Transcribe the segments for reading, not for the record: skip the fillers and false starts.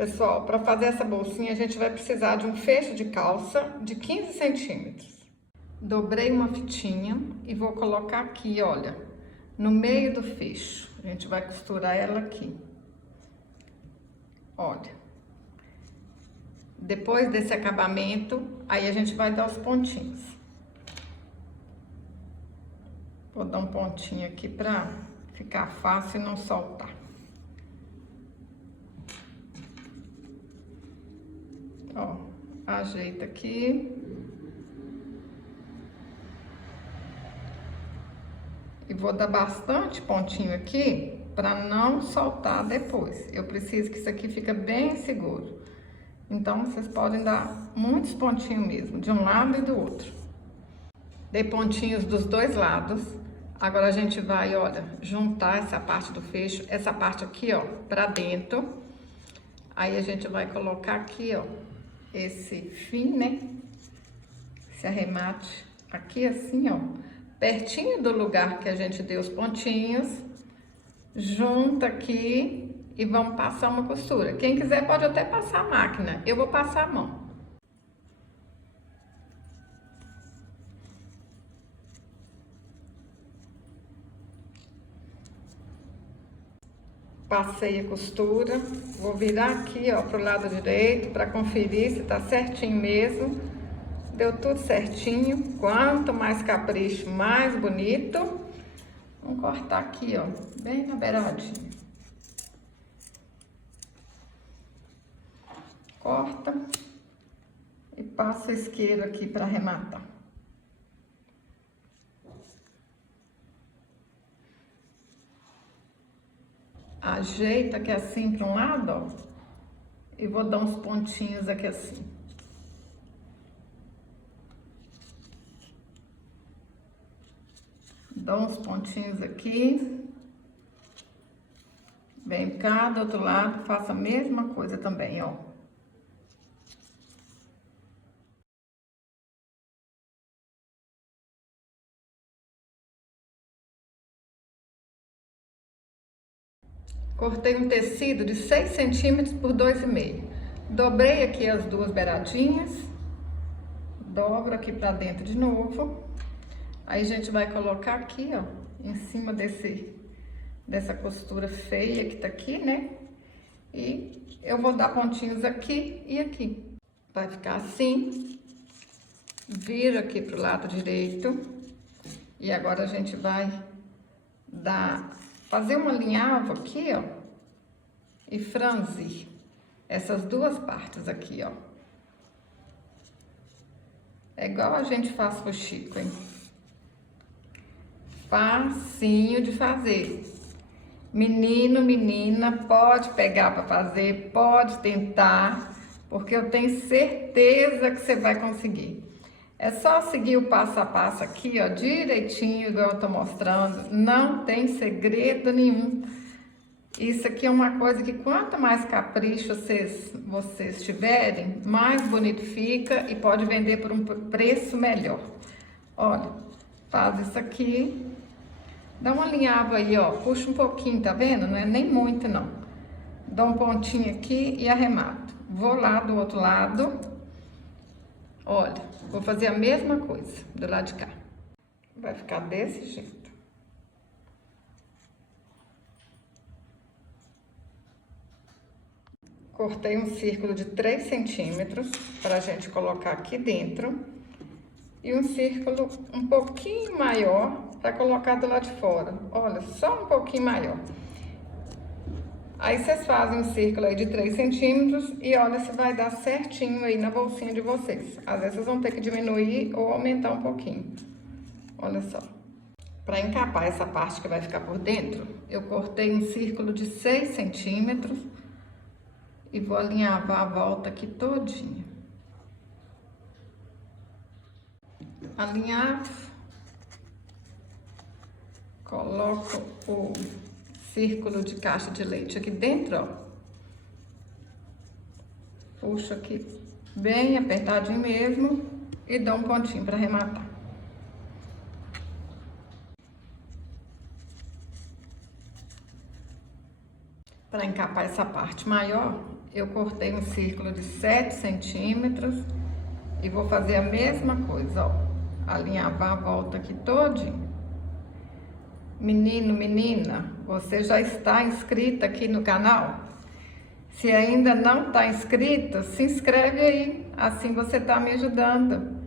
Pessoal, para fazer essa bolsinha, a gente vai precisar de um fecho de calça de 15 centímetros. Dobrei uma fitinha e vou colocar aqui, olha, no meio do fecho. A gente vai costurar ela aqui. Olha. Depois desse acabamento, aí a gente vai dar os pontinhos. Vou dar um pontinho aqui pra ficar fácil e não soltar. Ó, ajeita aqui. E vou dar bastante pontinho aqui pra não soltar depois. Eu preciso que isso aqui fique bem seguro. Então, vocês podem dar muitos pontinhos mesmo, de um lado e do outro. Dei pontinhos dos dois lados. Agora a gente vai, olha, juntar essa parte do fecho, essa parte aqui, ó, pra dentro. Aí a gente vai colocar aqui, ó, esse fim, né? Esse arremate aqui assim, ó, pertinho do lugar que a gente deu os pontinhos. Junta aqui e vamos passar uma costura. Quem quiser pode até passar a máquina, eu vou passar a mão. Passei a costura, vou virar aqui, ó, pro lado direito para conferir se tá certinho mesmo. Deu tudo certinho. Quanto mais capricho, mais bonito. Vamos cortar aqui, ó, bem na beiradinha. Corta e passa o isqueiro aqui para arrematar. Ajeita aqui assim para um lado, ó, e vou dar uns pontinhos aqui assim. Dá uns pontinhos aqui. Vem cá do outro lado, faça a mesma coisa também, ó. Cortei um tecido de 6 centímetros por 2,5. Dobrei aqui as duas beiradinhas. Dobro aqui pra dentro de novo. Aí a gente vai colocar aqui, ó, em cima dessa costura feia que tá aqui, né? E eu vou dar pontinhos aqui e aqui. Vai ficar assim. Vira aqui pro lado direito. E agora a gente vai fazer uma alinhavo aqui, ó. E franzir essas duas partes aqui, ó. É igual a gente faz com o Chico, hein? Facinho de fazer. Menino, menina, pode pegar para fazer, pode tentar, porque eu tenho certeza que você vai conseguir. É só seguir o passo a passo aqui, ó, direitinho, igual eu tô mostrando. Não tem segredo nenhum. Isso aqui é uma coisa que quanto mais capricho vocês tiverem, mais bonito fica e pode vender por um preço melhor. Olha, faz isso aqui. Dá uma alinhava aí, ó, puxa um pouquinho, tá vendo? Não é nem muito, não. Dá um pontinho aqui e arremato. Vou lá do outro lado. Olha, vou fazer a mesma coisa do lado de cá. Vai ficar desse jeito. Cortei um círculo de 3 centímetros pra gente colocar aqui dentro. E um círculo um pouquinho maior para colocar do lado de fora. Olha, só um pouquinho maior. Aí vocês fazem um círculo aí de 3 centímetros e olha se vai dar certinho aí na bolsinha de vocês. Às vezes vocês vão ter que diminuir ou aumentar um pouquinho. Olha só. Para encapar essa parte que vai ficar por dentro, eu cortei um círculo de 6 centímetros e vou alinhavar a volta aqui todinha. Alinhavo. Coloco o círculo de caixa de leite aqui dentro, ó. Puxo aqui bem apertadinho mesmo e dou um pontinho para arrematar. Para encapar essa parte maior, eu cortei um círculo de 7 centímetros e vou fazer a mesma coisa, ó. Alinhavar a volta aqui todinho. Menino, menina, você já está inscrita aqui no canal? Se ainda não está inscrito, se inscreve aí, assim você está me ajudando.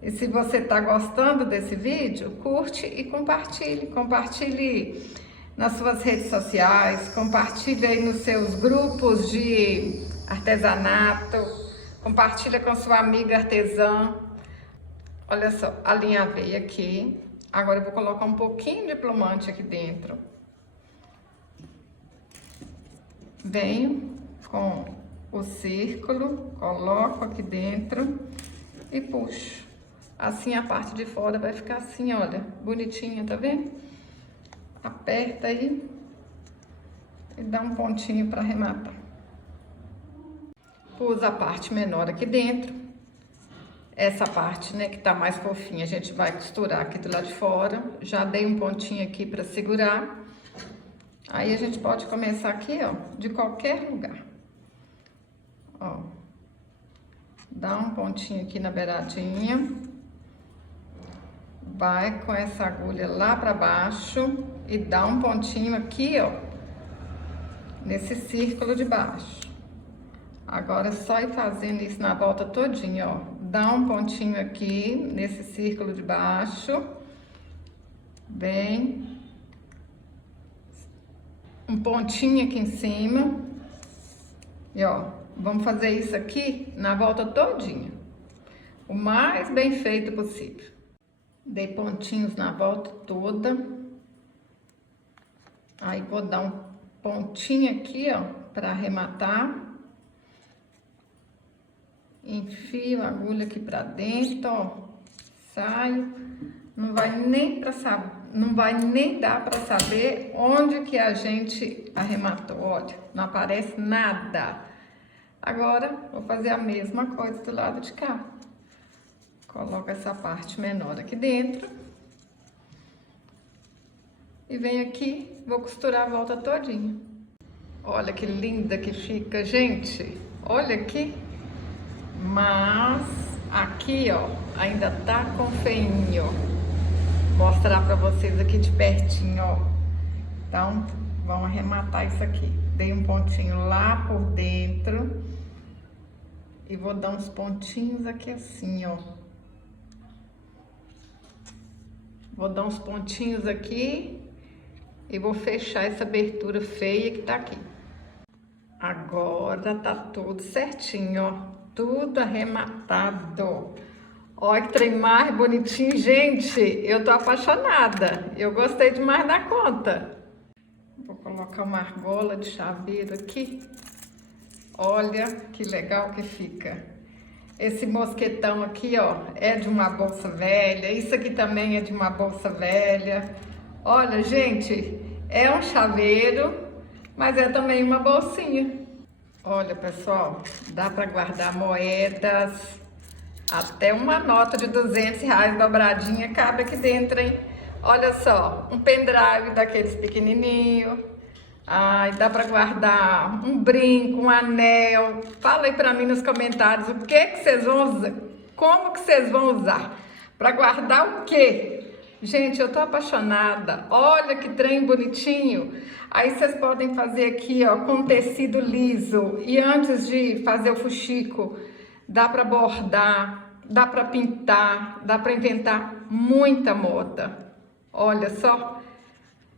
E se você está gostando desse vídeo, curte e compartilhe. Compartilhe nas suas redes sociais, compartilhe aí nos seus grupos de artesanato, compartilha com sua amiga artesã. Olha só, alinhavei aqui. Agora eu vou colocar um pouquinho de plumante aqui dentro. Venho com o círculo, coloco aqui dentro e puxo. Assim a parte de fora vai ficar assim, olha, bonitinha, tá vendo? Aperta aí e dá um pontinho para arrematar. Pus a parte menor aqui dentro. Essa parte, né, que tá mais fofinha, a gente vai costurar aqui do lado de fora. Já dei um pontinho aqui para segurar. Aí a gente pode começar aqui, ó, de qualquer lugar. Ó. Dá um pontinho aqui na beiradinha. Vai com essa agulha lá para baixo e dá um pontinho aqui, ó, nesse círculo de baixo. Agora é só ir fazendo isso na volta todinha, ó. Dá um pontinho aqui nesse círculo de baixo. Bem. Um pontinho aqui em cima. E ó, vamos fazer isso aqui na volta todinha. O mais bem feito possível. Dei pontinhos na volta toda. Aí vou dar um pontinho aqui, ó, para arrematar. Enfio a agulha aqui pra dentro, ó. Saio. Não vai nem dar pra saber onde que a gente arrematou. Olha, não aparece nada. Agora, vou fazer a mesma coisa do lado de cá. Coloco essa parte menor aqui dentro. E venho aqui, vou costurar a volta todinha. Olha que linda que fica, gente. Olha aqui. Mas aqui, ó, ainda tá com feinho. Vou mostrar pra vocês aqui de pertinho, ó. Então, vamos arrematar isso aqui. Dei um pontinho lá por dentro. E vou dar uns pontinhos aqui assim, ó. Vou dar uns pontinhos aqui e vou fechar essa abertura feia que tá aqui. Agora tá tudo certinho, ó. Tudo arrematado. Olha que trem mais bonitinho, gente. Eu tô apaixonada. Eu gostei demais da conta. Vou colocar uma argola de chaveiro aqui. Olha que legal que fica. Esse mosquetão aqui, ó, é de uma bolsa velha. Isso aqui também é de uma bolsa velha. Olha, gente, é um chaveiro, mas é também uma bolsinha. Olha, pessoal, dá para guardar moedas. Até uma nota de R$200 dobradinha cabe aqui dentro, hein? Olha só, um pendrive daqueles pequenininho. Ai, dá para guardar um brinco, um anel. Fala aí para mim nos comentários o que vocês vão usar, como que vocês vão usar. Para guardar o quê? Gente, eu tô apaixonada. Olha que trem bonitinho. Aí vocês podem fazer aqui, ó, com tecido liso. E antes de fazer o fuxico, dá para bordar, dá para pintar, dá para inventar muita moda. Olha só.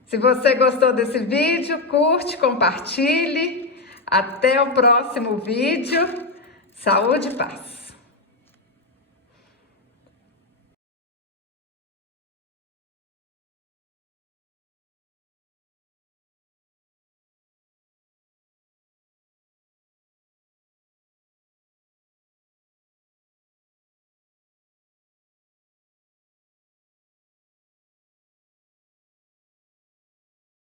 Se você gostou desse vídeo, curte, compartilhe. Até o próximo vídeo. Saúde e paz.